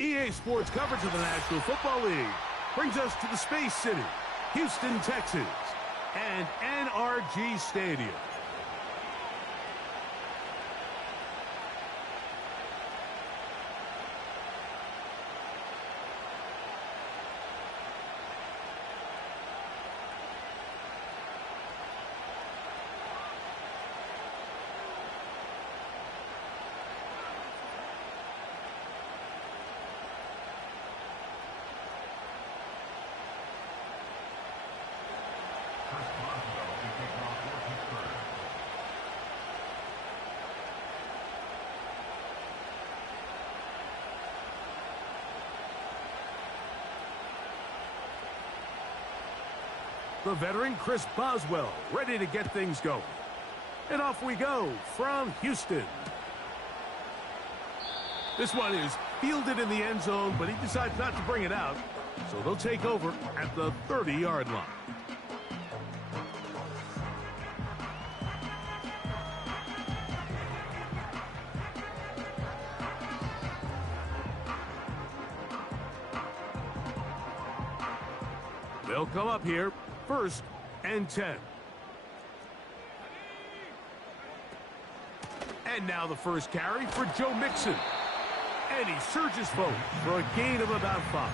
EA Sports coverage of the National Football League brings us to the Space City, Houston, Texas, and NRG Stadium. The veteran Chris Boswell ready to get things going. And off we go from Houston. This one is fielded in the end zone, but he decides not to bring it out. So they'll take over at the 30-yard line. They'll come up here, 1st and 10. And now the first carry for Joe Mixon. And he surges forward for a gain of about 5.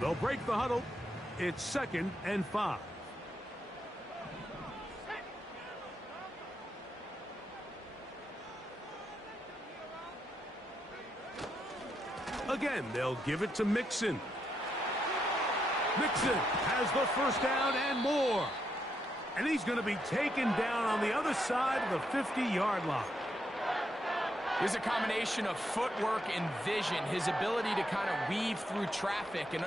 They'll break the huddle. It's 2nd and 5. Again, they'll give it to Mixon. Mixon has the first down and more. And he's going to be taken down on the other side of the 50-yard line. There's a combination of footwork and vision, his ability to kind of weave through traffic and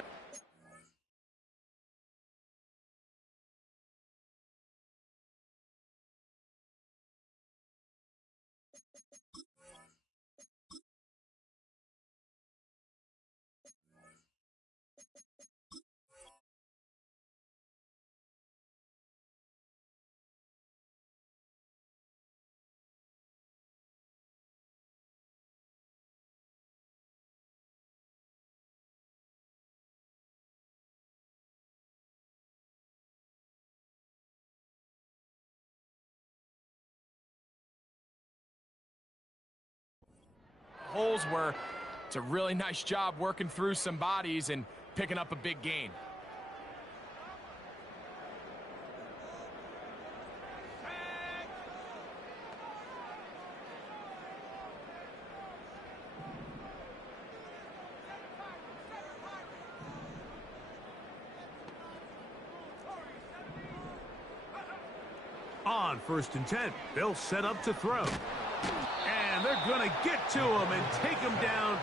holes where it's a really nice job working through some bodies and picking up a big gain. On 1st and 10, they'll set up to throw. And they're going to get to him and take him down,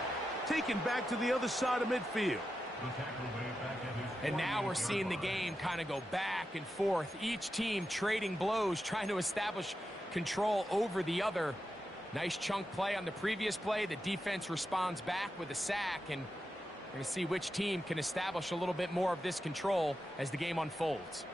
taken back to the other side of midfield. And now we're seeing the game kind of go back and forth. Each team trading blows, trying to establish control over the other. Nice chunk play on the previous play. The defense responds back with a sack, and we're going to see which team can establish a little bit more of this control as the game unfolds.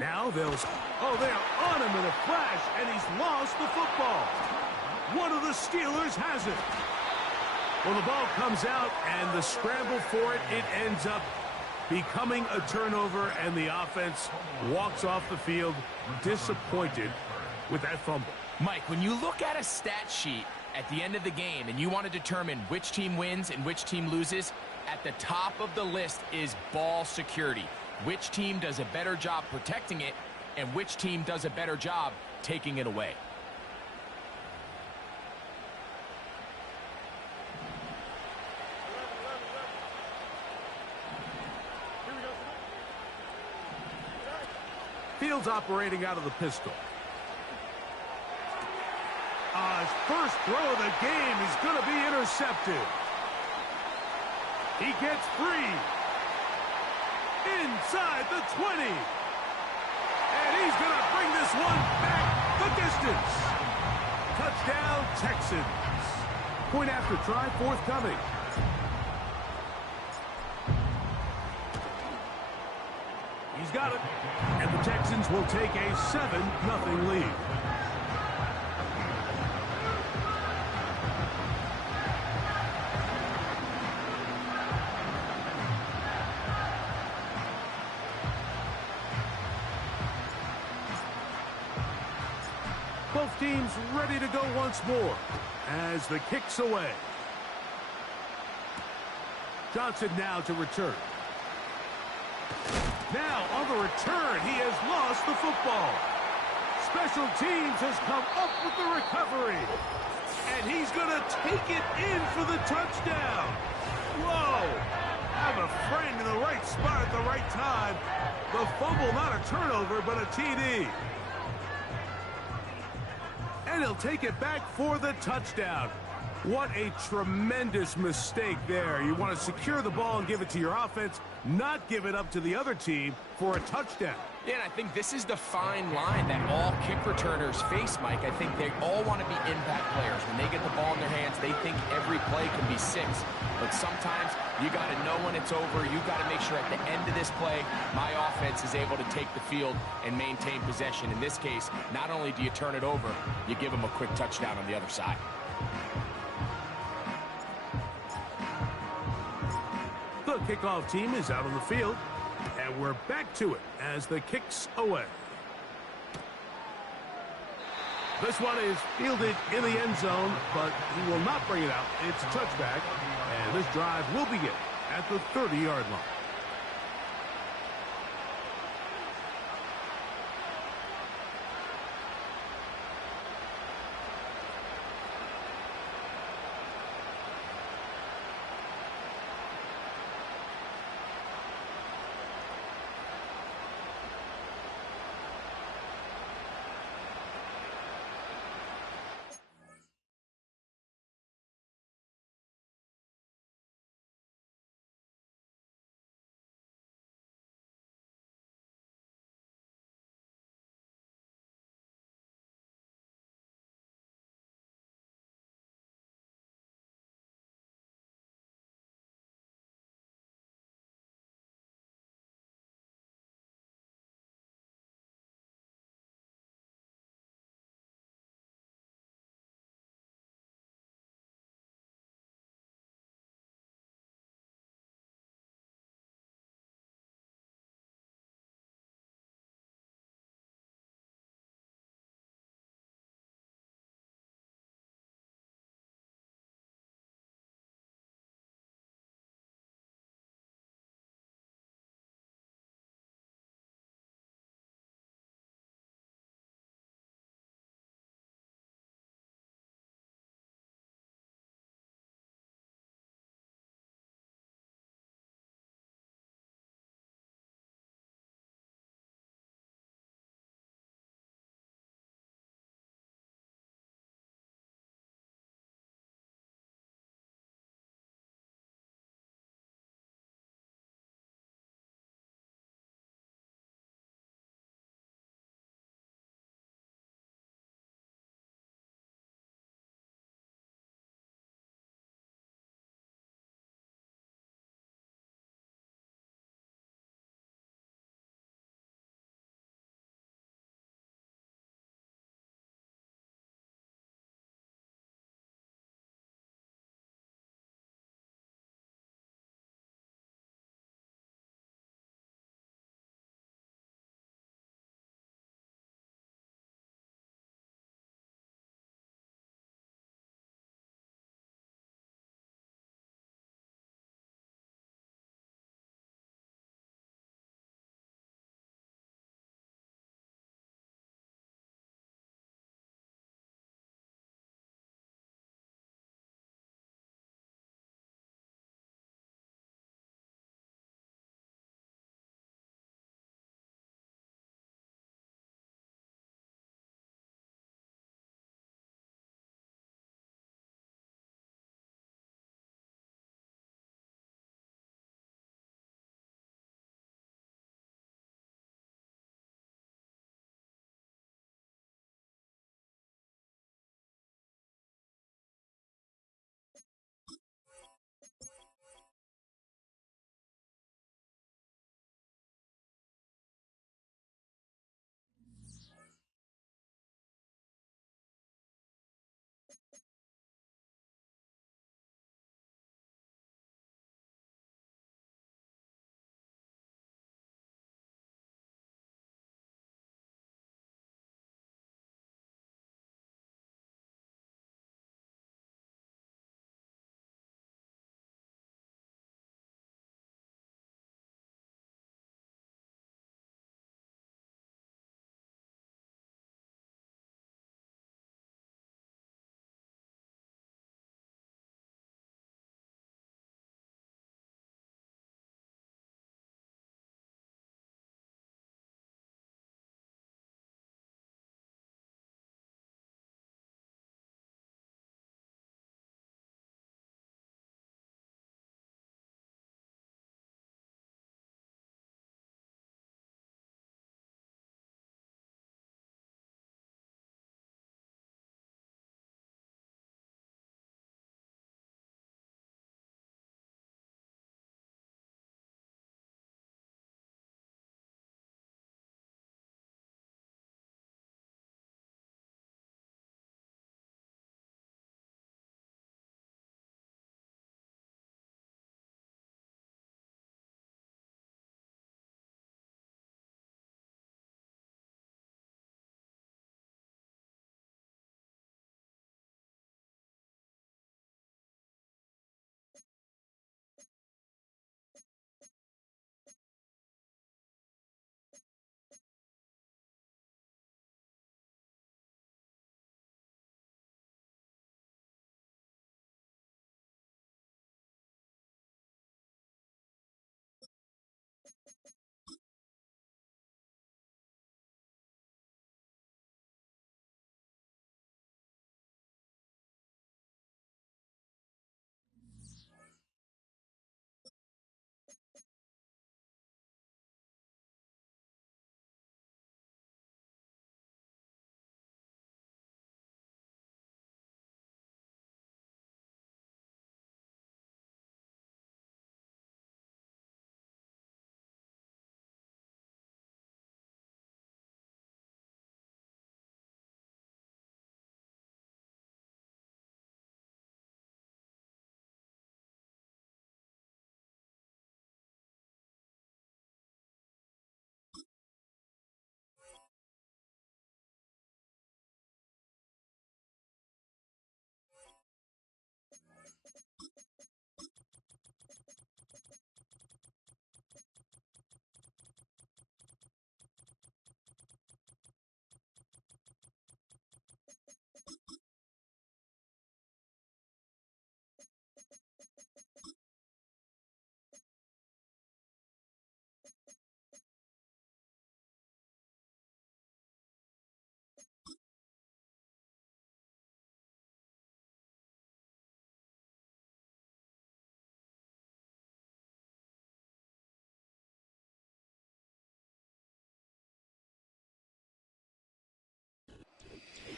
Now they're on him in a flash, and he's lost the football. One of the Steelers has it. Well, the ball comes out, and the scramble for it, it ends up becoming a turnover, and the offense walks off the field disappointed with that fumble. Mike, when you look at a stat sheet at the end of the game and you want to determine which team wins and which team loses, at the top of the list is ball security. Which team does a better job protecting it, and which team does a better job taking it away. Fields operating out of the pistol. His first throw of the game is going to be intercepted. He gets free. inside the 20. And he's going to bring this one back the distance. Touchdown, Texans. Point after try forthcoming. He's got it. And the Texans will take a 7-0 lead. Both teams ready to go once more as the kick's away. Johnson now to return. Now on the return, he has lost the football. Special teams has come up with the recovery. And he's going to take it in for the touchdown. Whoa! Have a friend in the right spot at the right time. The fumble, not a turnover, but a TD. And he'll take it back for the touchdown. What a tremendous mistake there. You want to secure the ball and give it to your offense, not give it up to the other team for a touchdown. Yeah, and I think this is the fine line that all kick returners face, Mike. I think they all want to be impact players. When they get the ball in their hands, they think every play can be 6. But sometimes you got to know when it's over. You got to make sure at the end of this play, my offense is able to take the field and maintain possession. In this case, not only do you turn it over, you give them a quick touchdown on the other side. The kickoff team is out on the field, and we're back to it as the kick's away. This one is fielded in the end zone, but he will not bring it out. It's a touchback, and this drive will begin at the 30-yard line.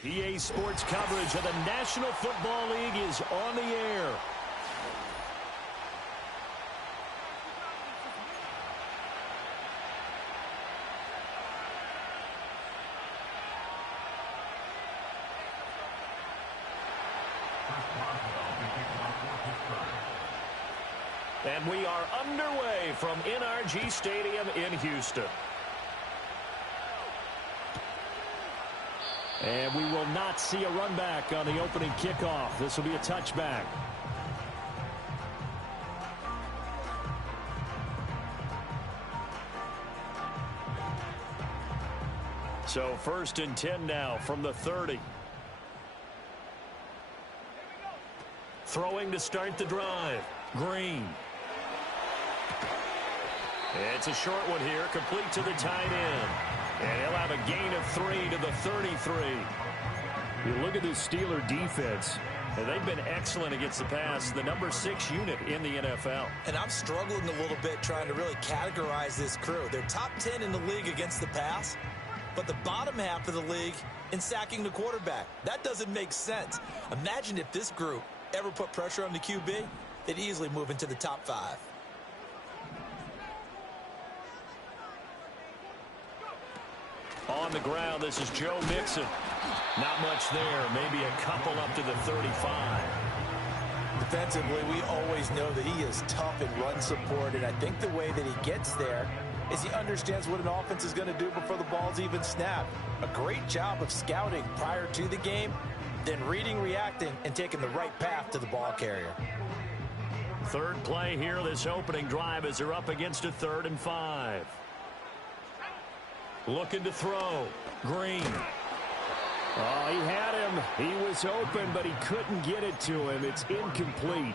EA Sports coverage of the National Football League is on the air. And we are underway from NRG Stadium in Houston. And we will not see a run back on the opening kickoff. This will be a touchback. So 1st and 10 now from the 30. Throwing to start the drive. Green. It's a short one here, complete to the tight end. And he'll have a gain of 3 to the 33. You look at this Steeler defense, and they've been excellent against the pass, the number 6 unit in the NFL. And I'm struggling a little bit trying to really categorize this crew. They're top 10 in the league against the pass, but the bottom half of the league in sacking the quarterback. That doesn't make sense. Imagine if this group ever put pressure on the QB, they'd easily move into the top 5. On the ground, this is Joe Mixon. Not much there, maybe a couple up to the 35. Defensively, we always know that he is tough in run support, and I think the way that he gets there is he understands what an offense is going to do before the ball's even snapped. A great job of scouting prior to the game, then reading, reacting, and taking the right path to the ball carrier. Third play here, this opening drive, as they're up against a 3rd and 5. Looking to throw. Green. Oh, he had him. He was open, but he couldn't get it to him. It's incomplete.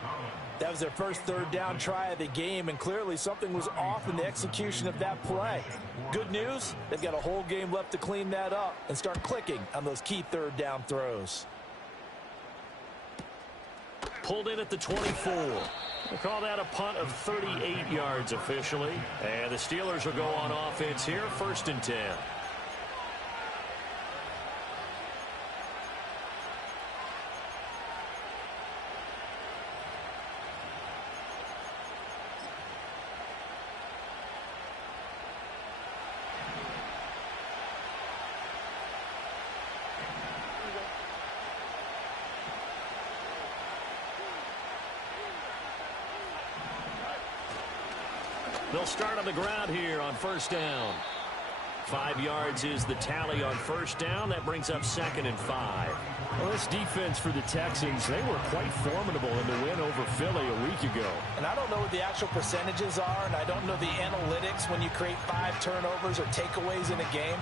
That was their first 3rd down try of the game, and clearly something was off in the execution of that play. Good news, they've got a whole game left to clean that up and start clicking on those key 3rd down throws. Pulled in at the 24. We'll call that a punt of 38 yards officially. And the Steelers will go on offense here, 1st and 10. They'll start on the ground here on 1st down. 5 yards is the tally on 1st down. That brings up 2nd and 5. Well, this defense for the Texans, they were quite formidable in the win over Philly a week ago. And I don't know what the actual percentages are, and I don't know the analytics when you create 5 turnovers or takeaways in a game.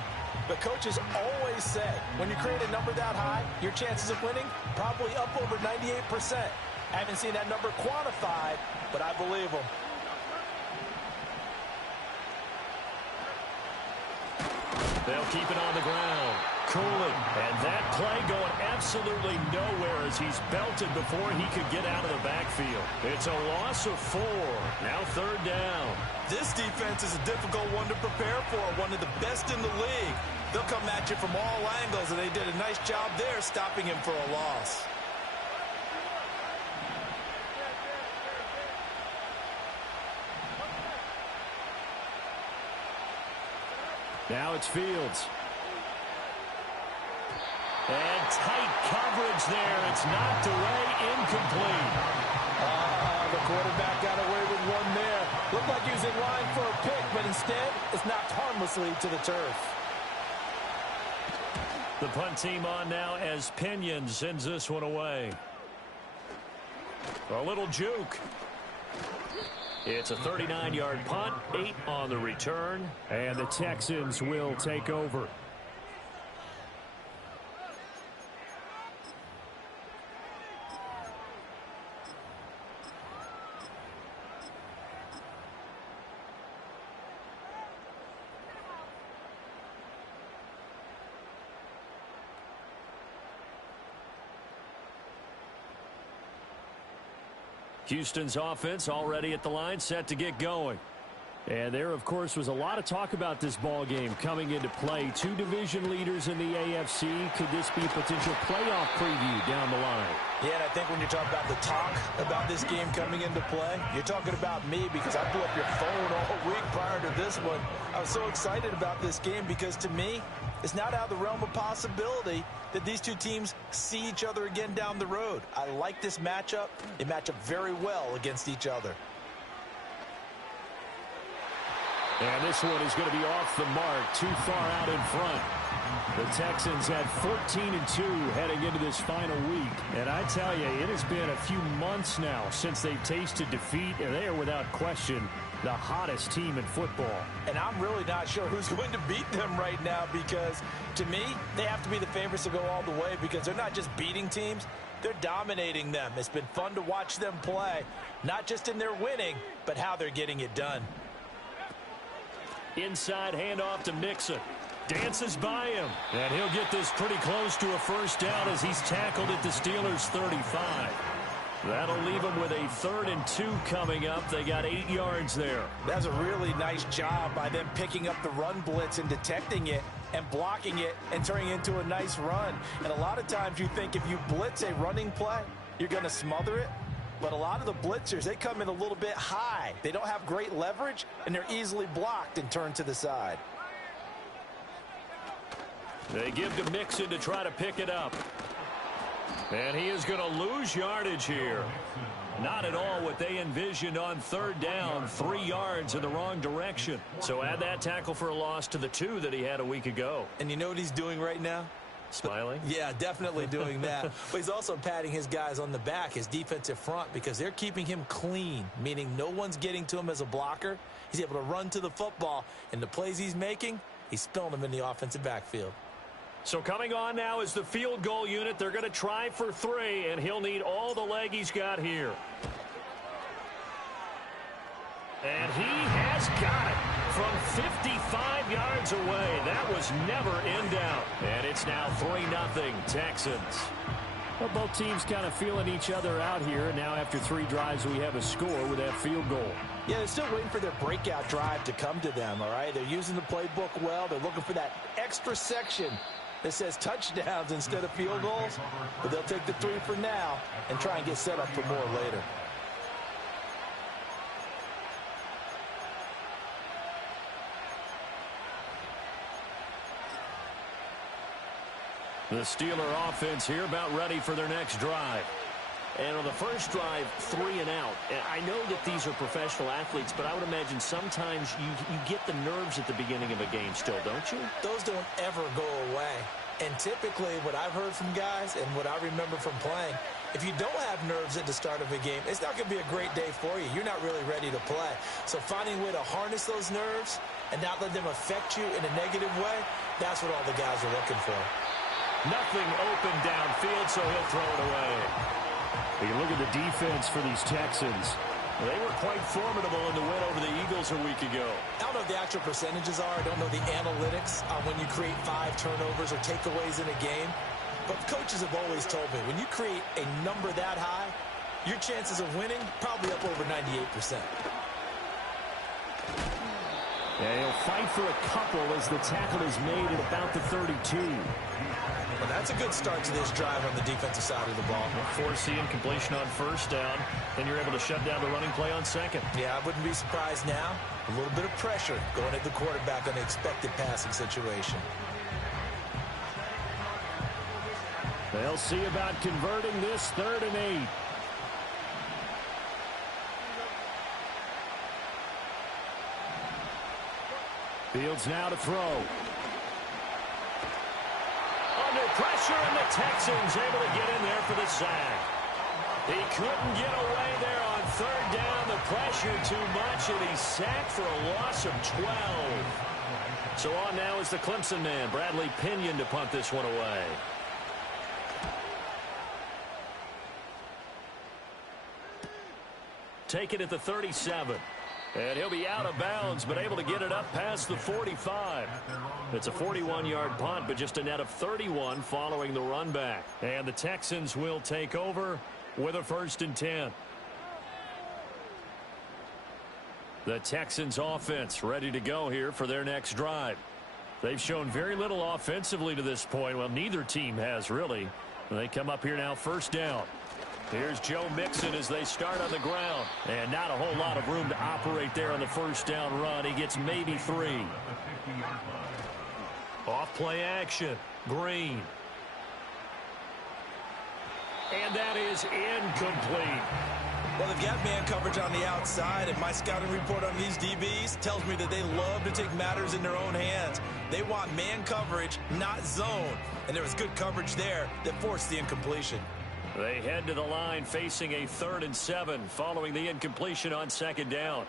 But coaches always say, when you create a number that high, your chances of winning probably up over 98%. I haven't seen that number quantified, but I believe them. They'll keep it on the ground. Cooling. And that play going absolutely nowhere as he's belted before he could get out of the backfield. It's a loss of 4. Now 3rd down. This defense is a difficult one to prepare for, one of the best in the league. They'll come at you from all angles, and they did a nice job there stopping him for a loss. Now it's Fields. And tight coverage there. It's knocked away, incomplete. The quarterback got away with one there. Looked like he was in line for a pick, but instead it's knocked harmlessly to the turf. The punt team on now as Pinion sends this one away. A little juke. It's a 39-yard punt, 8 on the return, and the Texans will take over. Houston's offense already at the line, set to get going. And there, of course, was a lot of talk about this ball game coming into play. Two division leaders in the AFC. Could this be a potential playoff preview down the line? Yeah, and I think when you talk about the talk about this game coming into play, you're talking about me because I blew up your phone all week prior to this one. I was so excited about this game because, to me, it's not out of the realm of possibility that these two teams see each other again down the road. I like this matchup. They match up very well against each other. And this one is going to be off the mark, too far out in front. The Texans had 14-2 heading into this final week. And I tell you, it has been a few months now since they've tasted defeat, and they are without question the hottest team in football. And I'm really not sure who's going to beat them right now because, to me, they have to be the favorites to go all the way because they're not just beating teams, they're dominating them. It's been fun to watch them play, not just in their winning, but how they're getting it done. Inside handoff to Mixon. Dances by him. And he'll get this pretty close to a first down as he's tackled at the Steelers' 35. That'll leave them with a 3rd and 2 coming up. They got 8 yards there. That's a really nice job by them picking up the run blitz and detecting it and blocking it and turning it into a nice run. And a lot of times you think if you blitz a running play, you're going to smother it. But a lot of the blitzers, they come in a little bit high. They don't have great leverage, and they're easily blocked and turned to the side. They give to Mixon to try to pick it up. And he is going to lose yardage here. Not at all what they envisioned on 3rd down, 3 yards in the wrong direction. So add that tackle for a loss to the 2 that he had a week ago. And you know what he's doing right now? Smiling? Yeah, definitely doing that. But he's also patting his guys on the back, his defensive front, because they're keeping him clean, meaning no one's getting to him as a blocker. He's able to run to the football, and the plays he's making, he's spilling them in the offensive backfield. So coming on now is the field goal unit. They're going to try for 3, and he'll need all the leg he's got here. And he has got it from 55 yards away. That was never in doubt. And it's now 3-0 Texans. Well, both teams kind of feeling each other out here. Now after 3 drives, we have a score with that field goal. Yeah, they're still waiting for their breakout drive to come to them, all right? They're using the playbook well. They're looking for that extra section that says touchdowns instead of field goals. But they'll take the 3 for now and try and get set up for more later. The Steeler offense here about ready for their next drive. And on the first drive, 3 and out. And I know that these are professional athletes, but I would imagine sometimes you get the nerves at the beginning of a game still, don't you? Those don't ever go away. And typically what I've heard from guys and what I remember from playing, if you don't have nerves at the start of a game, it's not going to be a great day for you. You're not really ready to play. So finding a way to harness those nerves and not let them affect you in a negative way, that's what all the guys are looking for. Nothing open downfield, so he'll throw it away. You look at the defense for these Texans. They were quite formidable in the win over the Eagles a week ago. I don't know what the actual percentages are. I don't know the analytics on when you create 5 turnovers or takeaways in a game. But coaches have always told me, when you create a number that high, your chances of winning probably up over 98%. Yeah, he'll fight for a couple as the tackle is made at about the 32. Well, that's a good start to this drive on the defensive side of the ball. Forcing completion on first down. Then you're able to shut down the running play on second. Yeah, I wouldn't be surprised now. A little bit of pressure going at the quarterback on the expected passing situation. They'll see about converting this 3rd and 8. Fields now to throw. Under pressure, and the Texans able to get in there for the sack. He couldn't get away there on 3rd down. The pressure too much, and he's sacked for a loss of 12. So on now is the Clemson man, Bradley Pinion, to punt this one away. Take it at the 37. And he'll be out of bounds, but able to get it up past the 45. It's a 41-yard punt, but just a net of 31 following the run back. And the Texans will take over with a 1st and 10. The Texans offense ready to go here for their next drive. They've shown very little offensively to this point. Well, neither team has really. They come up here now, first down. Here's Joe Mixon as they start on the ground. And not a whole lot of room to operate there on the first down run. He gets maybe 3. Off play action. Green. And that is incomplete. Well, they've got man coverage on the outside, and my scouting report on these DBs tells me that they love to take matters in their own hands. They want man coverage, not zone. And there was good coverage there that forced the incompletion. They head to the line facing a 3rd and 7 following the incompletion on second down.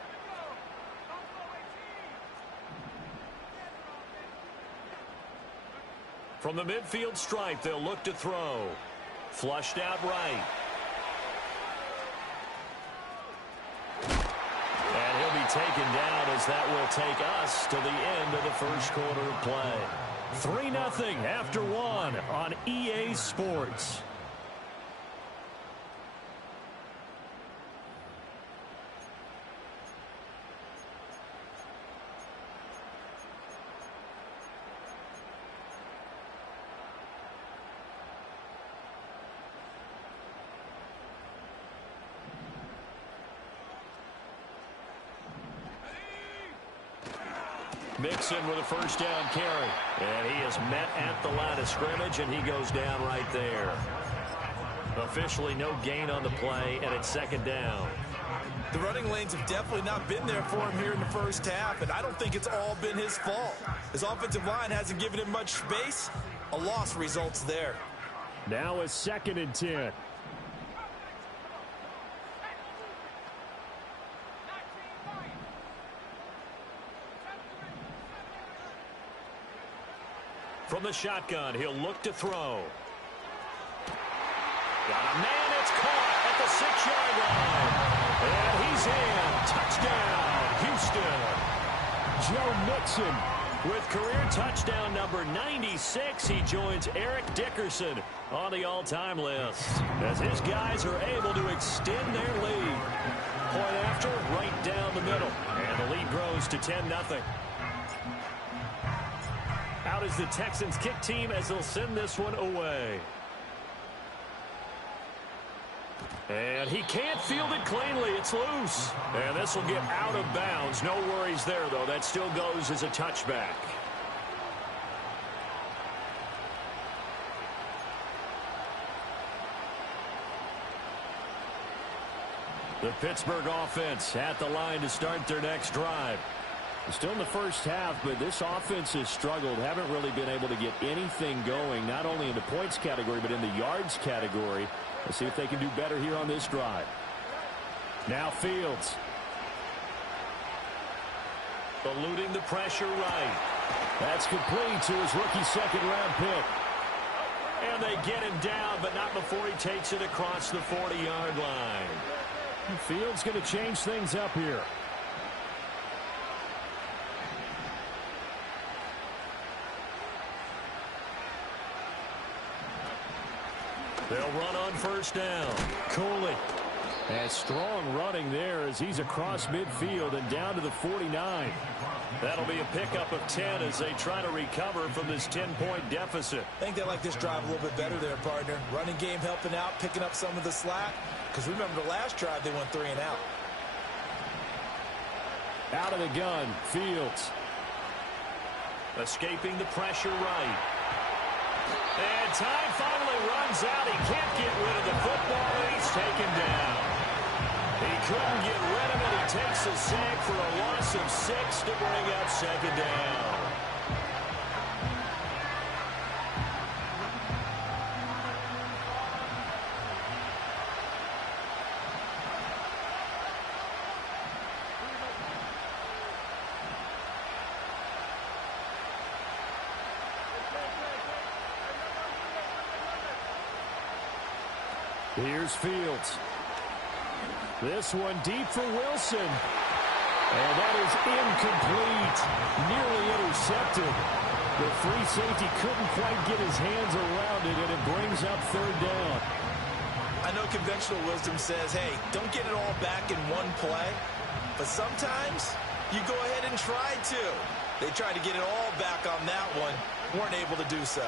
From the midfield stripe, they'll look to throw. Flushed out right. And he'll be taken down as that will take us to the end of the first quarter of play. 3-0 after 1 on EA Sports. Mixon with a first down carry. And he is met at the line of scrimmage, and he goes down right there. Officially no gain on the play, and it's second down. The running lanes have definitely not been there for him here in the first half, and I don't think it's all been his fault. His offensive line hasn't given him much space. A loss results there. Now a 2nd and 10. From the shotgun, he'll look to throw. Got a man, it's caught at the 6-yard line. And he's in. Touchdown, Houston. Joe Mixon with career touchdown number 96. He joins Eric Dickerson on the all-time list as his guys are able to extend their lead. Point after, right down the middle. And the lead grows to 10-0. Out is the Texans kick team as they'll send this one away. And he can't field it cleanly. It's loose. And this will get out of bounds. No worries there, though. That still goes as a touchback. The Pittsburgh offense at the line to start their next drive. Still in the first half, but this offense has struggled. Haven't really been able to get anything going, not only in the points category, but in the yards category. Let's see if they can do better here on this drive. Now Fields. Eluding the pressure right. That's complete to his rookie second-round pick. And they get him down, but not before he takes it across the 40-yard line. Fields going to change things up here. They'll run on first down. Cooley. And strong running there as he's across midfield and down to the 49. That'll be a pickup of 10 as they try to recover from this 10-point deficit. I think they like this drive a little bit better there, partner. Running game helping out, picking up some of the slack. Because remember the last drive, they went 3 and out. Out of the gun, Fields. Escaping the pressure right. And time finally runs out. He can't get rid of the football, and he's taken down. He couldn't get rid of it. He takes a sack for a loss of 6 to bring up second down. Here's Fields. This one deep for Wilson. And that is incomplete. Nearly intercepted. The free safety couldn't quite get his hands around it, and it brings up third down. I know conventional wisdom says, hey, don't get it all back in one play. but sometimes you go ahead and try to. They tried to get it all back on that one, weren't able to do so.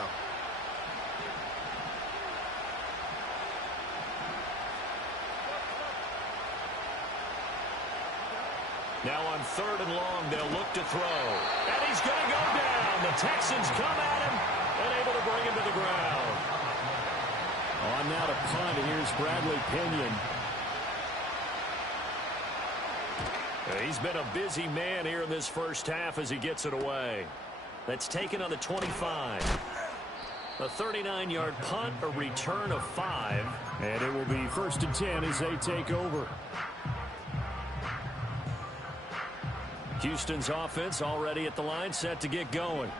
Now on 3rd and long, they'll look to throw. And he's going to go down. The Texans come at him and able to bring him to the ground. On now to punt, and here's Bradley Pinion. He's been a busy man here in this first half as he gets it away. That's taken on the 25. A 39-yard punt, a return of 5. And it will be 1st and 10 as they take over. Houston's offense already at the line, set to get going.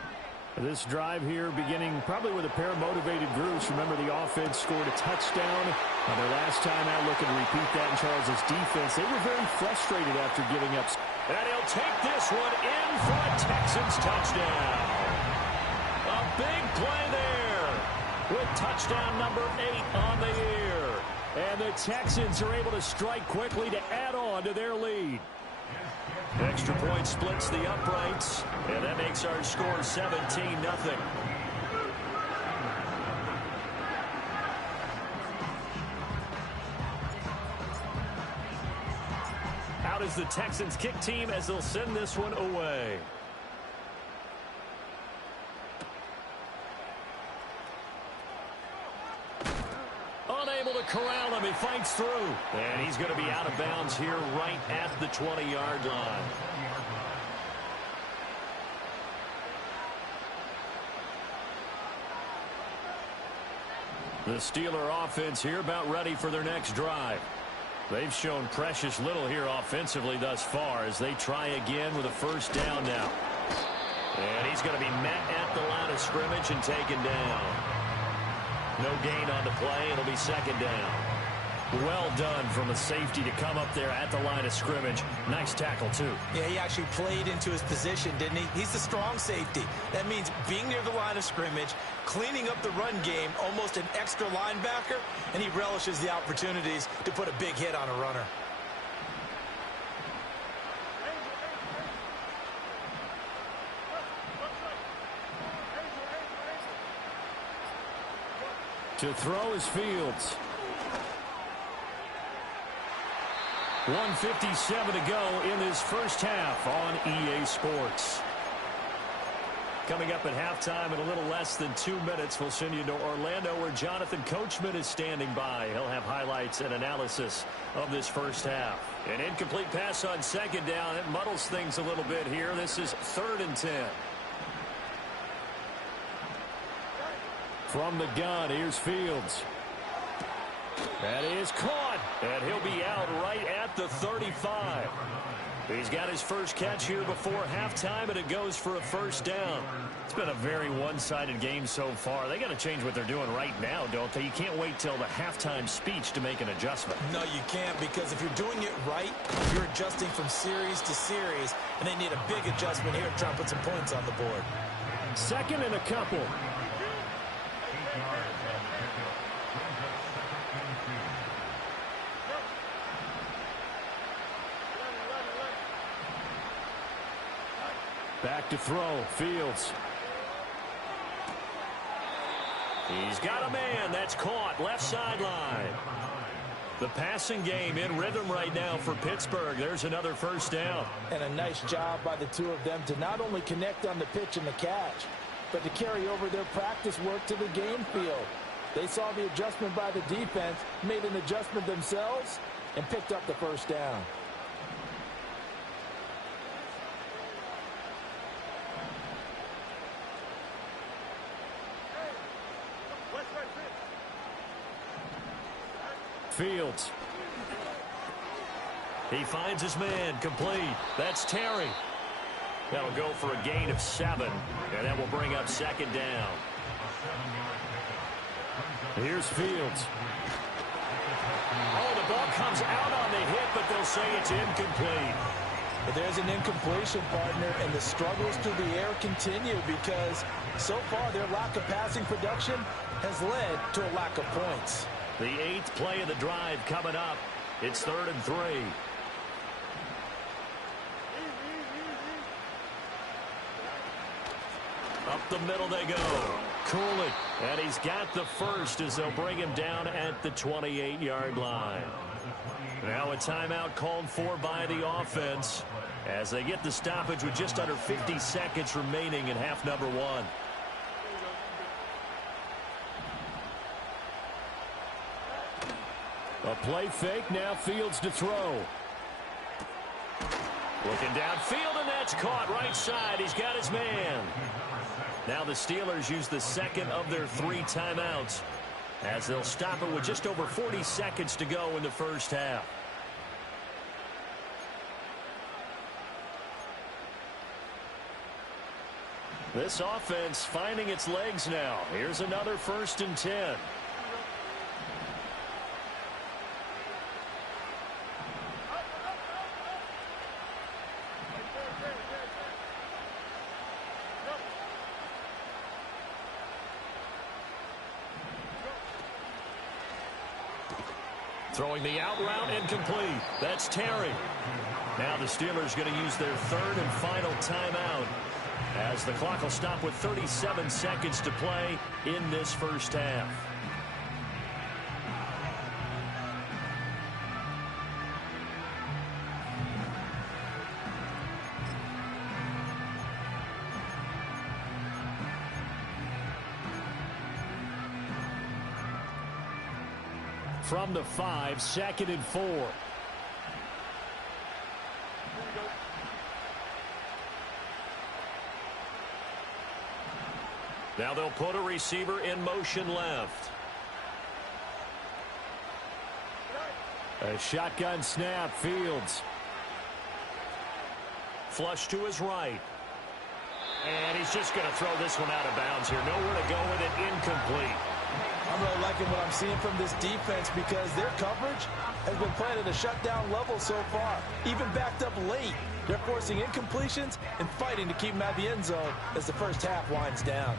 This drive here beginning probably with a pair of motivated groups. Remember, the offense scored a touchdown on their last time out. Looking to repeat that in Charles' defense. They were very frustrated after giving up. And he'll take this one in for a Texans touchdown. A big play there with touchdown number 8 on the year. And the Texans are able to strike quickly to add on to their lead. Extra point splits the uprights, and that makes our score 17-0. Out is the Texans kick team as they'll send this one away. Unable to corral him. He fights through. And he's going to be out of bounds here right at the 20-yard line. The Steeler offense here about ready for their next drive. They've shown precious little here offensively thus far as they try again with a first down now. And he's going to be met at the line of scrimmage and taken down. No gain on the play. It'll be 2nd down. Well done from a safety to come up there at the line of scrimmage. Nice tackle, too. Yeah, he actually played into his position, didn't he? He's the strong safety. That means being near the line of scrimmage, cleaning up the run game, almost an extra linebacker, and he relishes the opportunities to put a big hit on a runner. To throw is Fields. 1:57 to go in this first half on EA Sports. Coming up at halftime in a little less than 2 minutes, we'll send you to Orlando where Jonathan Coachman is standing by. He'll have highlights and analysis of this first half. An incomplete pass on 2nd down. It muddles things a little bit here. This is 3rd and 10. From the gun, here's Fields. That is caught, and he'll be out right at the 35. He's got his first catch here before halftime, and it goes for a first down. It's been a very one-sided game so far. They got to change what they're doing right now, don't they? You can't wait till the halftime speech to make an adjustment. No, you can't, because if you're doing it right, you're adjusting from series to series, and they need a big adjustment here to try to put some points on the board. 2nd and a couple. Back to throw, Fields. He's got a man. That's caught. Left sideline. The passing game in rhythm right now for Pittsburgh. There's another first down. And a nice job by the two of them to not only connect on the pitch and the catch, but to carry over their practice work to the game field. They saw the adjustment by the defense, made an adjustment themselves, and picked up the first down. Fields. He finds his man, complete. That's Terry. That'll go for a gain of 7, and that will bring up 2nd down. Here's Fields. Oh, the ball comes out on the hit, but they'll say it's incomplete. But there's an incompletion, partner, and the struggles through the air continue because so far their lack of passing production has led to a lack of points. The 8th play of the drive coming up. It's 3rd and 3. Up the middle they go. Cooley. And he's got the first as they'll bring him down at the 28-yard line. Now a timeout called for by the offense as they get the stoppage with just under 50 seconds remaining in half number one. A play fake, now Fields to throw. Looking downfield, and that's caught right side. He's got his man. Now the Steelers use the second of their 3 timeouts as they'll stop it with just over 40 seconds to go in the first half. This offense finding its legs now. Here's another 1st and 10. Throwing the out route, incomplete. That's Terry. Now the Steelers going to use their 3rd and final timeout as the clock will stop with 37 seconds to play in this first half. From the 5, 2nd and 4. Now they'll put a receiver in motion left. A shotgun snap, Fields. Flush to his right. And he's just going to throw this one out of bounds here. Nowhere to go with it, incomplete. I'm really liking what I'm seeing from this defense because their coverage has been playing at a shutdown level so far. Even backed up late, they're forcing incompletions and fighting to keep them out of the end zone as the first half winds down.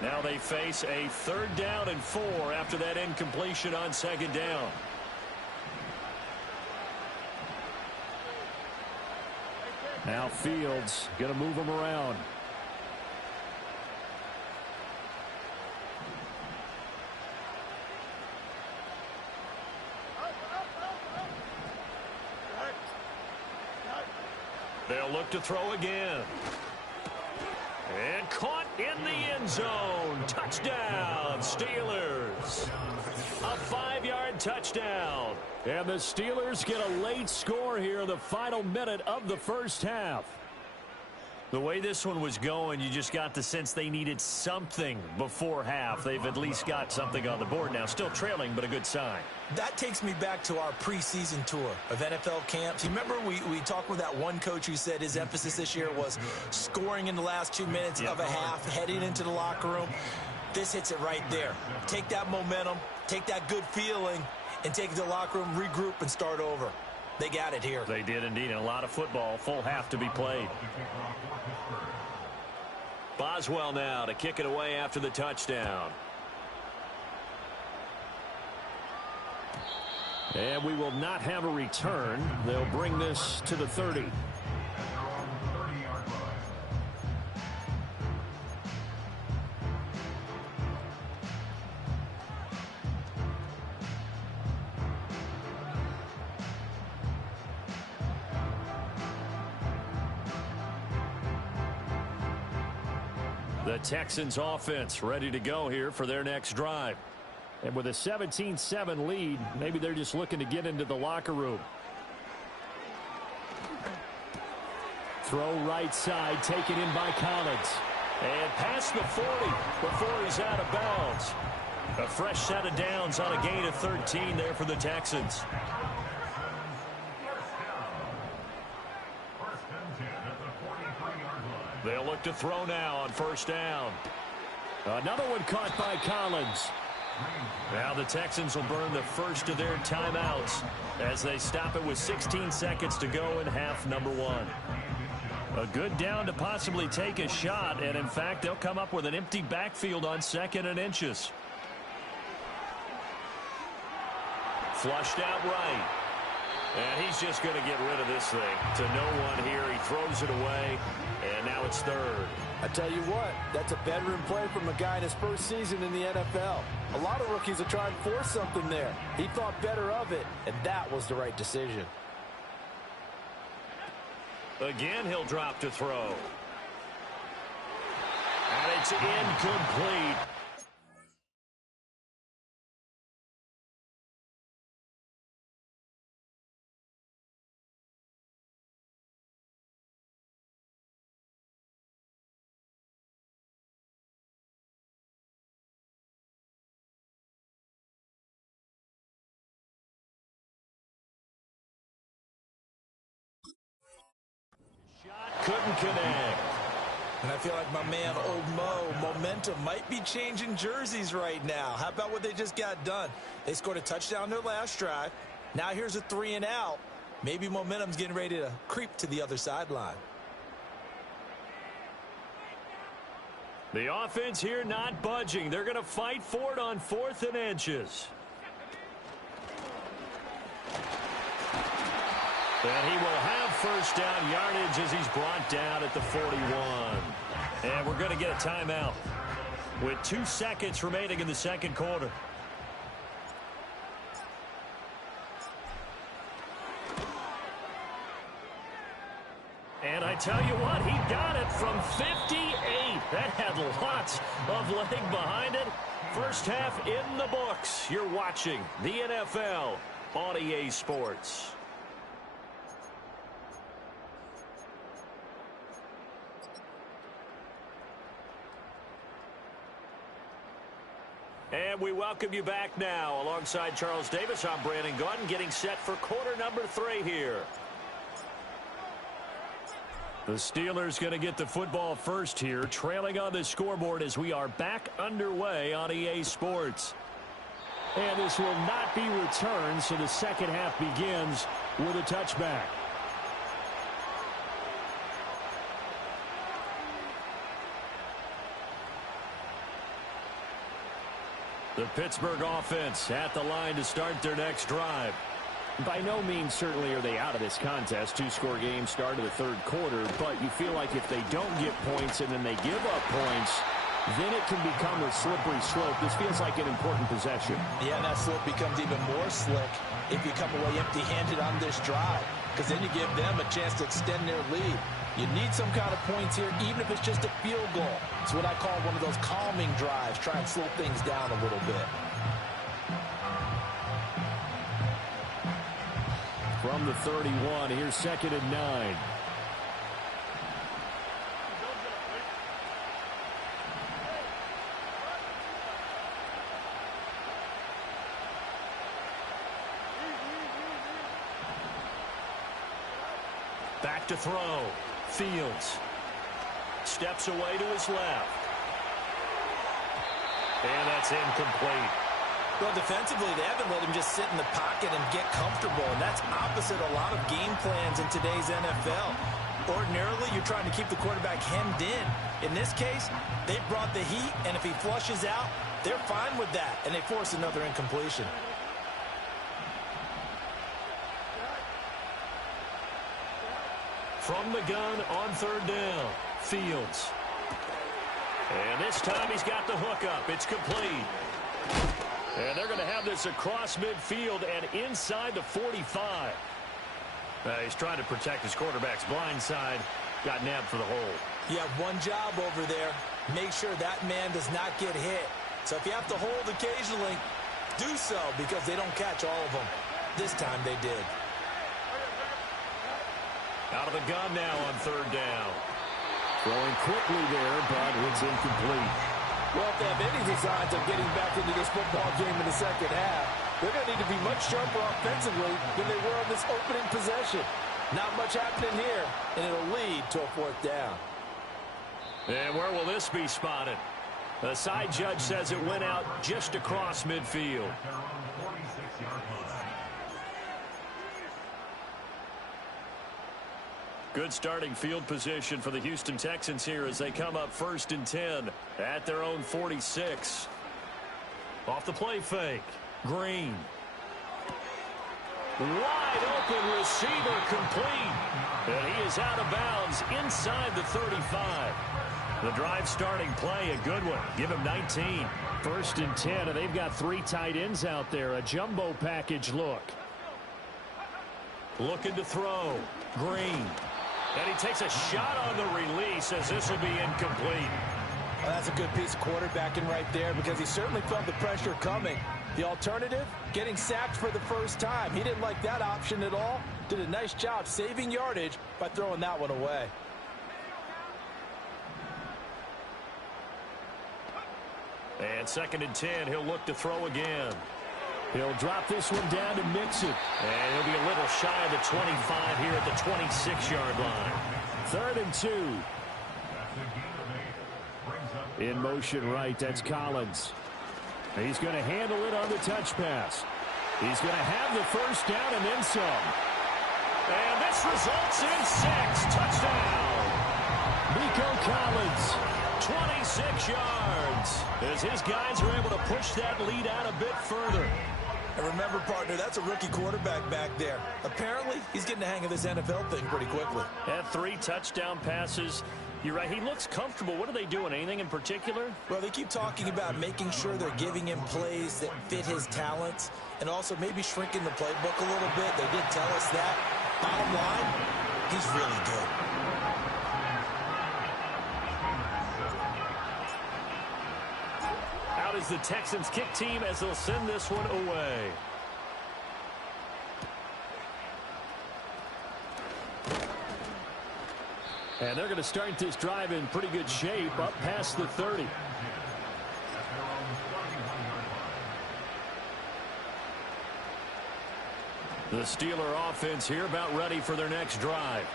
Now they face a 3rd down and 4 after that incompletion on 2nd down. Now Fields going to move him around. They'll look to throw again. And caught in the end zone. Touchdown, Steelers. A 5-yard touchdown. And the Steelers get a late score here in the final minute of the first half. The way this one was going, you just got the sense they needed something before half. They've at least got something on the board now. Still trailing, but a good sign. That takes me back to our preseason tour of NFL camps. You remember we talked with that one coach who said his emphasis this year was scoring in the last 2 minutes of a half, heading into the locker room. This hits it right there. Take that momentum, take that good feeling, and take it to the locker room, regroup, and start over. They got it here. They did indeed, and a lot of football, full half to be played. Boswell now to kick it away after the touchdown. And we will not have a return. They'll bring this to the 30. The Texans offense ready to go here for their next drive. And with a 17-7 lead, maybe they're just looking to get into the locker room. Throw right side, taken in by Collins. And past the 40 before he's out of bounds. A fresh set of downs on a gain of 13 there for the Texans. They'll look to throw now on 1st down. Another one caught by Collins. Now the Texans will burn the first of their timeouts as they stop it with 16 seconds to go in half number 1. A good down to possibly take a shot, and in fact, they'll come up with an empty backfield on 2nd and inches. Flushed out right. And he's just going to get rid of this thing to no one here. He throws it away, and now it's third. I tell you what, that's a veteran play from a guy in his first season in the NFL. A lot of rookies are trying to force something there. He thought better of it, and that was the right decision. Again, he'll drop to throw. And it's incomplete. Couldn't connect. And I feel like my man, Old Mo, momentum might be changing jerseys right now. How about what they just got done? They scored a touchdown their last drive. Now here's a 3 and out. Maybe momentum's getting ready to creep to the other sideline. The offense here not budging. They're going to fight for it on 4th and inches. And he will have first down yardage as he's brought down at the 41. And we're going to get a timeout with 2 seconds remaining in the second quarter. And I tell you what, he got it from 58. That had lots of leg behind it. First half in the books. You're watching the NFL on EA Sports. And we welcome you back now. Alongside Charles Davis, I'm Brandon Gunn, getting set for quarter number 3 here. The Steelers going to get the football first here, trailing on the scoreboard as we are back underway on EA Sports. And this will not be returned, so the second half begins with a touchback. The Pittsburgh offense at the line to start their next drive. By no means certainly are they out of this contest. 2-score game start of the third quarter, but you feel like if they don't get points and then they give up points, then it can become a slippery slope. This feels like an important possession. Yeah, that slope becomes even more slick if you come away empty-handed on this drive, because then you give them a chance to extend their lead. You need some kind of points here, even if it's just a field goal. It's what I call one of those calming drives. Try and slow things down a little bit. From the 31, here's 2nd and 9. Back to throw. Fields steps away to his left. And that's incomplete. Well, defensively, they haven't let him just sit in the pocket and get comfortable, and that's opposite a lot of game plans in today's NFL. Ordinarily, you're trying to keep the quarterback hemmed in. In this case, they brought the heat, and if he flushes out, they're fine with that, and they force another incompletion. From the gun on 3rd down, Fields. And this time he's got the hookup. It's complete. And they're going to have this across midfield and inside the 45. He's trying to protect his quarterback's blind side. Got nabbed for the hole. You have one job over there. Make sure that man does not get hit. So if you have to hold occasionally, do so, because they don't catch all of them. This time they did. Out of the gun now on 3rd down. Throwing quickly there, but it's incomplete. Well, if they have any designs of getting back into this football game in the second half, they're going to need to be much sharper offensively than they were on this opening possession. Not much happening here, and it'll lead to a 4th down. And where will this be spotted? The side judge says it went out just across midfield. Good starting field position for the Houston Texans here as they come up 1st and 10 at their own 46. Off the play fake. Green. Wide open receiver complete. And he is out of bounds inside the 35. The drive starting play, a good one. Give him 19. 1st and 10, and they've got 3 tight ends out there. A jumbo package look. Looking to throw. Green. And he takes a shot on the release as this will be incomplete. Well, that's a good piece of quarterbacking right there because he certainly felt the pressure coming. The alternative, getting sacked for the first time. He didn't like that option at all. Did a nice job saving yardage by throwing that one away. And 2nd and 10, he'll look to throw again. He'll drop this one down to Mixon. And he'll be a little shy of the 25 here at the 26-yard line. 3rd and 2. In motion right, that's Collins. He's going to handle it on the touch pass. He's going to have the first down and then some. And this results in 6. Touchdown. Nico Collins. 26 yards. As his guys are able to push that lead out a bit further. And remember, partner, that's a rookie quarterback back there. Apparently, he's getting the hang of this NFL thing pretty quickly. Had 3 touchdown passes. You're right, he looks comfortable. What are they doing? Anything in particular? Well, they keep talking about making sure they're giving him plays that fit his talents and also maybe shrinking the playbook a little bit. They did tell us that. Bottom line, he's really good. Out is the Texans kick team as they'll send this one away. And they're going to start this drive in pretty good shape up past the 30. The Steeler offense here about ready for their next drive.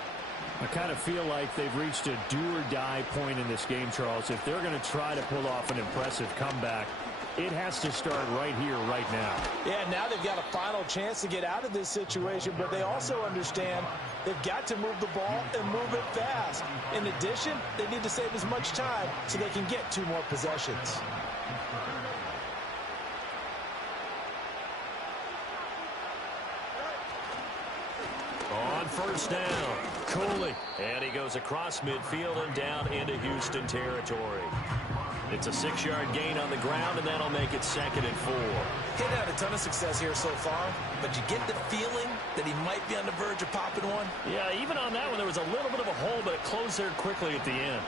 I kind of feel like they've reached a do-or-die point in this game, Charles. If they're going to try to pull off an impressive comeback, it has to start right here, right now. Yeah, now they've got a final chance to get out of this situation, but they also understand they've got to move the ball and move it fast. In addition, they need to save as much time so they can get 2 more possessions. On 1st down, Cooley. And he goes across midfield and down into Houston territory. It's a 6-yard gain on the ground, and that'll make it 2nd and 4. He's had a ton of success here so far, but you get the feeling that he might be on the verge of popping one. Yeah, even on that one, there was a little bit of a hole, but it closed there quickly at the end.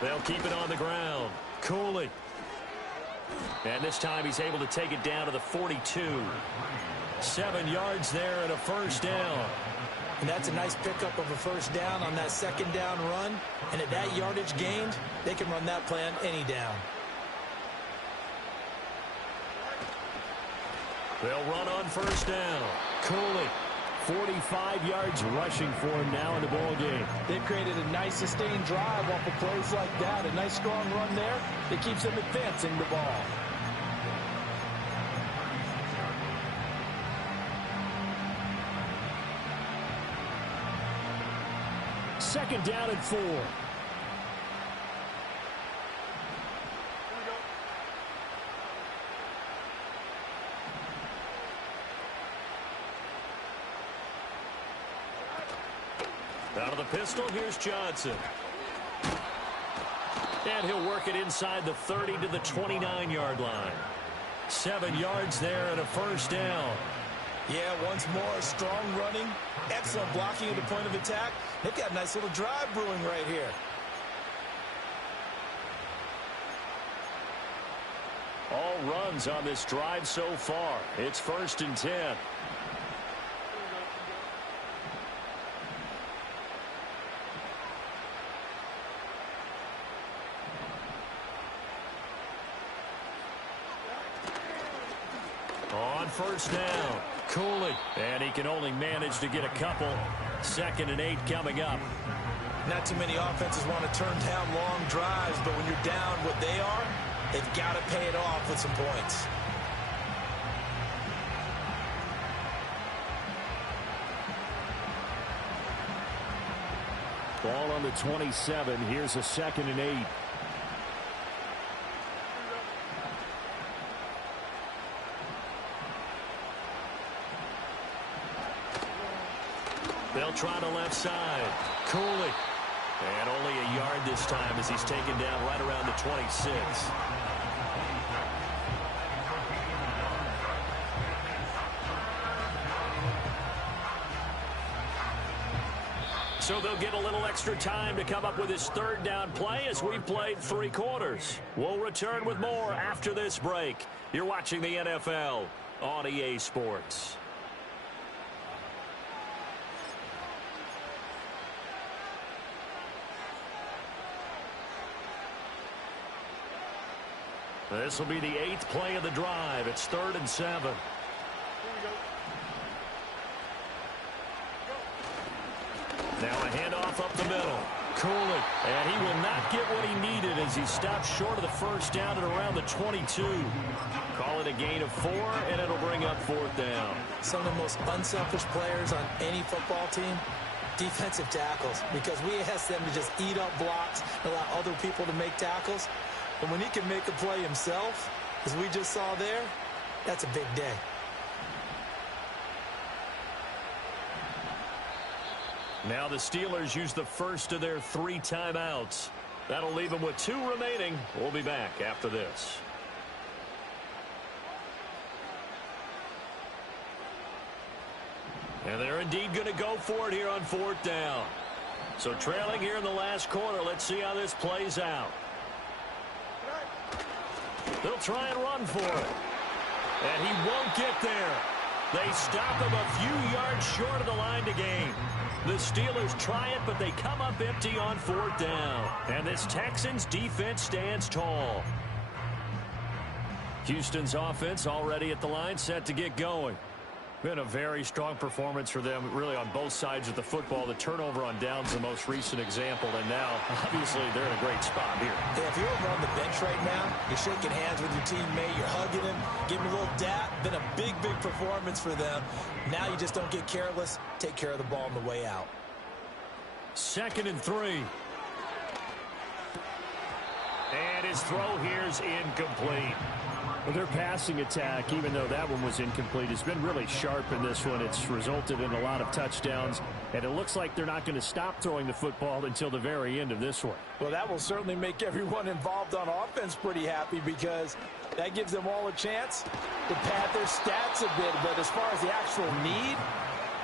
They'll keep it on the ground. Cooley. And this time he's able to take it down to the 42. 7 yards there and a 1st down. And that's a nice pickup of a 1st down on that 2nd down run. And at that yardage gained, they can run that play on any down. They'll run on 1st down. Cooley. 45 yards rushing for him now in the ball game. They've created a nice sustained drive off of plays like that. A nice strong run there that keeps them advancing the ball. Second down and 4. Out of the pistol, here's Johnson. And he'll work it inside the 30 to the 29-yard line. 7 yards there and a 1st down. Yeah, once more, strong running, excellent blocking at the point of attack. They've got a nice little drive brewing right here. All runs on this drive so far. It's 1st and 10. On 1st down, Cooley. And he can only manage to get a couple. 2nd and 8 coming up. Not too many offenses want to turn down long drives, but when you're down what they are, they've got to pay it off with some points. Ball on the 27. Here's a 2nd and 8. They'll try the left side. Cooley. And only a yard this time as he's taken down right around the 26. So they'll get a little extra time to come up with his third down play as we played 3 quarters. We'll return with more after this break. You're watching the NFL on EA Sports. This will be the 8th play of the drive. It's 3rd and 7. Now a handoff up the middle. Cooley. And he will not get what he needed as he stopped short of the first down at around the 22. Call it a gain of 4, and it'll bring up 4th down. Some of the most unselfish players on any football team, defensive tackles, because we ask them to just eat up blocks and allow other people to make tackles. And when he can make a play himself, as we just saw there, that's a big day. Now the Steelers use the first of their 3 timeouts. That'll leave them with 2 remaining. We'll be back after this. And they're indeed going to go for it here on 4th down. So trailing here in the last quarter, let's see how this plays out. They'll try and run for it. And he won't get there. They stop him a few yards short of the line to gain. The Steelers try it, but they come up empty on 4th down. And this Texans defense stands tall. Houston's offense already at the line, set to get going. Been a very strong performance for them, really, on both sides of the football. The turnover on downs the most recent example, and now, obviously, they're in a great spot here. Yeah, if you're over on the bench right now, you're shaking hands with your teammate, you're hugging him, giving him a little dap. Been a big, big performance for them. Now you just don't get careless. Take care of the ball on the way out. 2nd and 3. And his throw here is incomplete. Well, their passing attack, even though that one was incomplete, has been really sharp in this one. It's resulted in a lot of touchdowns, and it looks like they're not going to stop throwing the football until the very end of this one. Well, that will certainly make everyone involved on offense pretty happy because that gives them all a chance to pad their stats a bit. But as far as the actual need,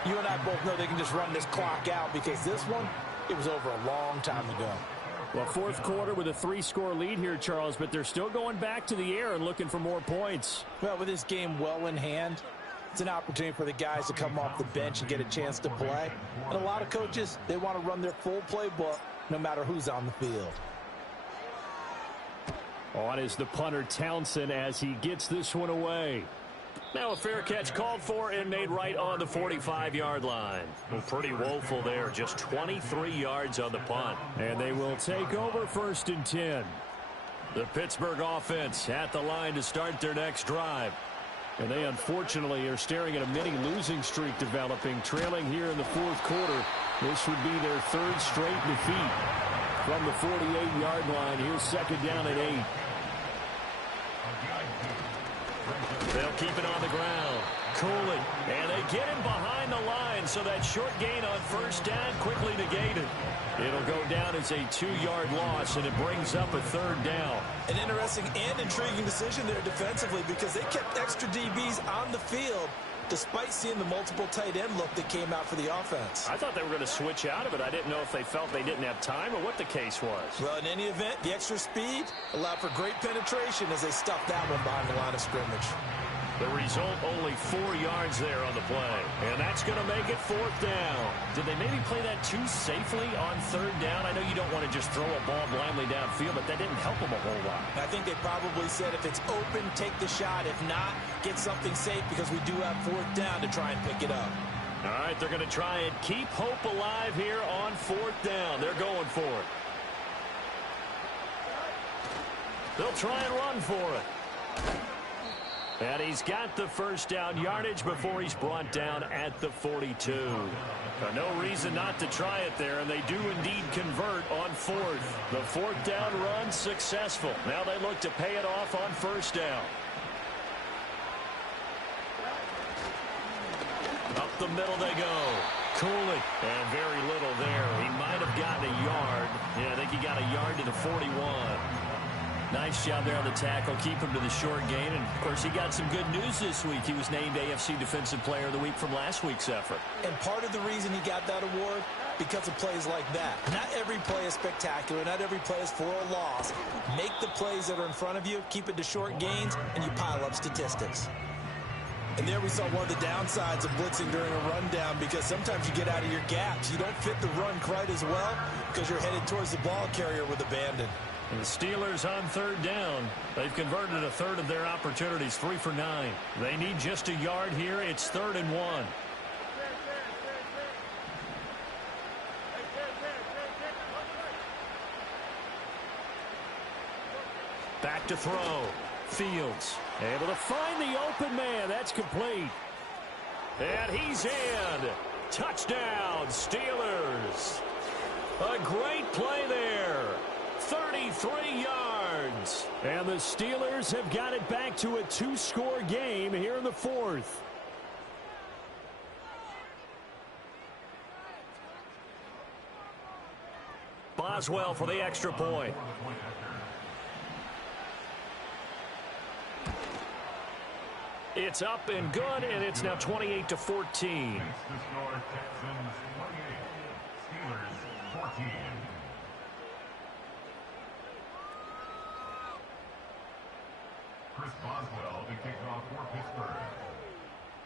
you and I both know they can just run this clock out because this one, it was over a long time ago. Well, 4th quarter with a 3-score lead here, Charles, but they're still going back to the air and looking for more points. Well, with this game well in hand, it's an opportunity for the guys to come off the bench and get a chance to play. And a lot of coaches, they want to run their full playbook no matter who's on the field. On is the punter Townsend as he gets this one away. Now a fair catch called for and made right on the 45-yard line. Well, pretty woeful there. Just 23 yards on the punt. And they will take over 1st and 10. The Pittsburgh offense at the line to start their next drive. And they unfortunately are staring at a mini losing streak developing, trailing here in the 4th quarter. This would be their 3rd straight defeat. From the 48-yard line, here's 2nd down and 8. They'll keep it on the ground. Cooley. And they get him behind the line, so that short gain on 1st down quickly negated. It'll go down as a 2-yard loss, and it brings up a 3rd down. An interesting and intriguing decision there defensively because they kept extra DBs on the field despite seeing the multiple tight end look that came out for the offense. I thought they were going to switch out of it. I didn't know if they felt they didn't have time or what the case was. Well, in any event, the extra speed allowed for great penetration as they stuffed that one behind the line of scrimmage. The result, only 4 yards there on the play. And that's going to make it 4th down. Did they maybe play that too safely on 3rd down? I know you don't want to just throw a ball blindly downfield, but that didn't help them a whole lot. I think they probably said if it's open, take the shot. If not, get something safe because we do have 4th down to try and pick it up. All right, they're going to try and keep hope alive here on 4th down. They're going for it. They'll try and run for it. And he's got the 1st down yardage before he's brought down at the 42. No reason not to try it there, and they do indeed convert on 4th. The 4th down run successful. Now they look to pay it off on 1st down. Up the middle they go. Cooley, and very little there. He might have gotten a yard. Yeah, I think he got a yard to the 41. Nice job there on the tackle. Keep him to the short gain. And, of course, he got some good news this week. He was named AFC Defensive Player of the Week from last week's effort. And part of the reason he got that award, because of plays like that. Not every play is spectacular. Not every play is for a loss. Make the plays that are in front of you, keep it to short gains, and you pile up statistics. And there we saw one of the downsides of blitzing during a rundown, because sometimes you get out of your gaps. You don't fit the run quite as well because you're headed towards the ball carrier with abandon. And the Steelers on third down. They've converted a third of their opportunities, 3 for 9. They need just a yard here. It's 3rd and 1. Back to throw. Fields able to find the open man. That's complete. And he's in. Touchdown, Steelers. A great play there. 33 yards. And the Steelers have got it back to a 2-score game here in the 4th. Boswell for the extra point. It's up and good, and it's now 28-14.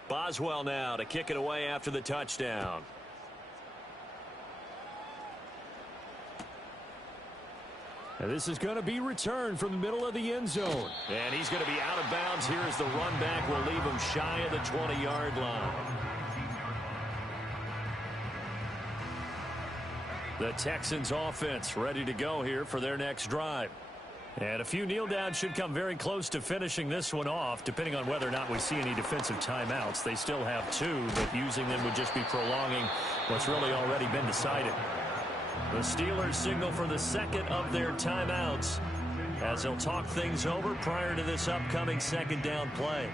Boswell now to kick it away after the touchdown. And this is going to be returned from the middle of the end zone. And he's going to be out of bounds here as the run back will leave him shy of the 20-yard line. The Texans offense ready to go here for their next drive. And a few kneel downs should come very close to finishing this one off, depending on whether or not we see any defensive timeouts. They still have 2, but using them would just be prolonging what's really already been decided. The Steelers signal for the second of their timeouts as they'll talk things over prior to this upcoming second down play.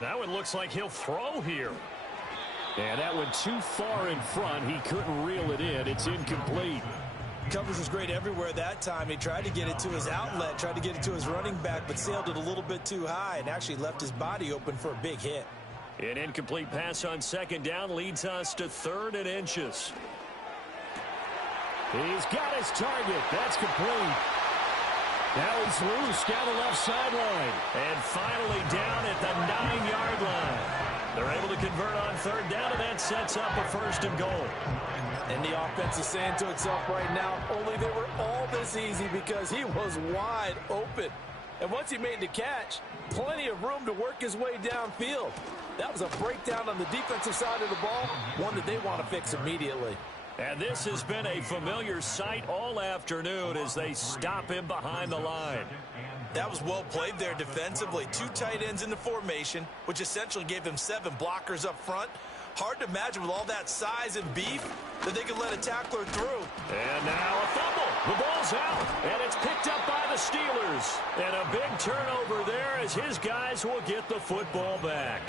That one looks like he'll throw here. And that went too far in front. He couldn't reel it in. It's incomplete. Coverage was great everywhere that time. He tried to get it to his outlet, tried to get it to his running back, but sailed it a little bit too high and actually left his body open for a big hit. An incomplete pass on second down leads us to 3rd and inches. He's got his target. That's complete. Now he's loose down the left sideline. And finally down at the 9-yard line. They're able to convert on 3rd down, and that sets up a 1st and goal. And the offense is saying to itself right now, only they were all this easy because he was wide open. And once he made the catch, plenty of room to work his way downfield. That was a breakdown on the defensive side of the ball, one that they want to fix immediately. And this has been a familiar sight all afternoon as they stop him behind the line. That was well played there defensively. 2 tight ends in the formation, which essentially gave him 7 blockers up front. Hard to imagine with all that size and beef that they could let a tackler through. And now a fumble. The ball's out, and it's picked up by the Steelers. And a big turnover there as his guys will get the football back.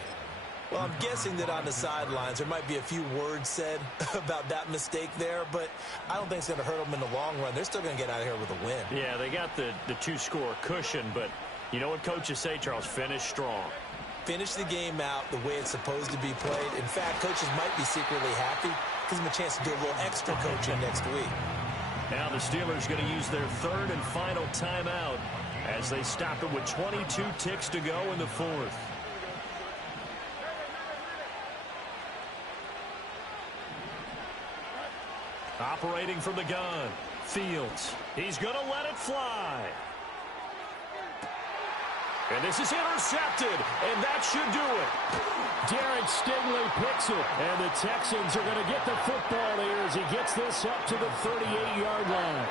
Well, I'm guessing that on the sidelines there might be a few words said about that mistake there, but I don't think it's going to hurt them in the long run. They're still going to get out of here with a win. Yeah, they got the 2-score cushion, but you know what coaches say, Charles? Finish strong. Finish the game out the way it's supposed to be played. In fact, coaches might be secretly happy. Gives them a chance to do a little extra coaching next week. Now the Steelers going to use their 3rd and final timeout as they stop it with 22 ticks to go in the 4th. Operating from the gun, Fields. He's going to let it fly. And this is intercepted, and that should do it. Derek Stingley picks it, and the Texans are going to get the football here as he gets this up to the 38-yard line.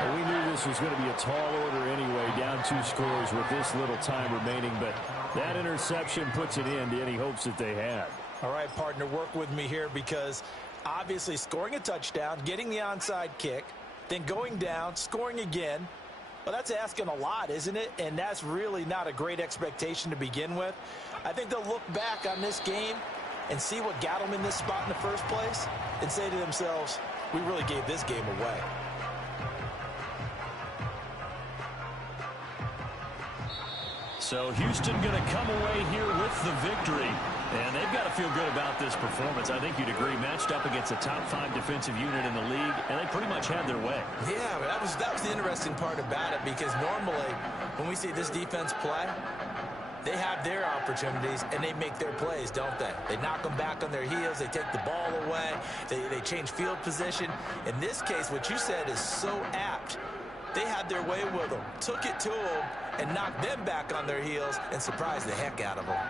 And we knew this was going to be a tall order anyway, down 2 scores with this little time remaining, but that interception puts an end to any hopes that they had. All right, partner, work with me here because obviously scoring a touchdown, getting the onside kick, then going down, scoring again, Well, that's asking a lot, isn't it? And that's really not a great expectation to begin with. I think they'll look back on this game and see what got them in this spot in the first place and say to themselves, we really gave this game away. So Houston going to come away here with the victory. And they've got to feel good about this performance. I think you'd agree, matched up against a top 5 defensive unit in the league, and they pretty much had their way. Yeah, that was the interesting part about it, because normally when we see this defense play, they have their opportunities and they make their plays, don't they? They knock them back on their heels. They take the ball away. They change field position. In this case, what you said is so apt. They had their way with them, took it to them, and knocked them back on their heels and surprised the heck out of them.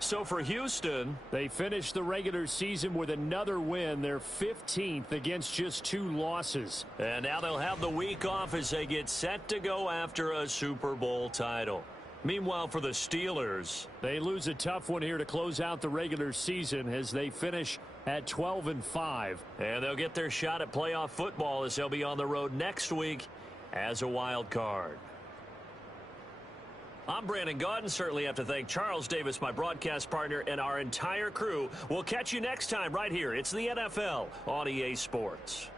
So for Houston, they finished the regular season with another win. They're 15th against just 2 losses. and now they'll have the week off as they get set to go after a Super Bowl title. Meanwhile, for the Steelers, they lose a tough one here to close out the regular season as they finish at 12-5. and they'll get their shot at playoff football as they'll be on the road next week as a wild card. I'm Brandon Gaudin. Certainly have to thank Charles Davis, my broadcast partner, and our entire crew. We'll catch you next time right here. It's the NFL on EA Sports.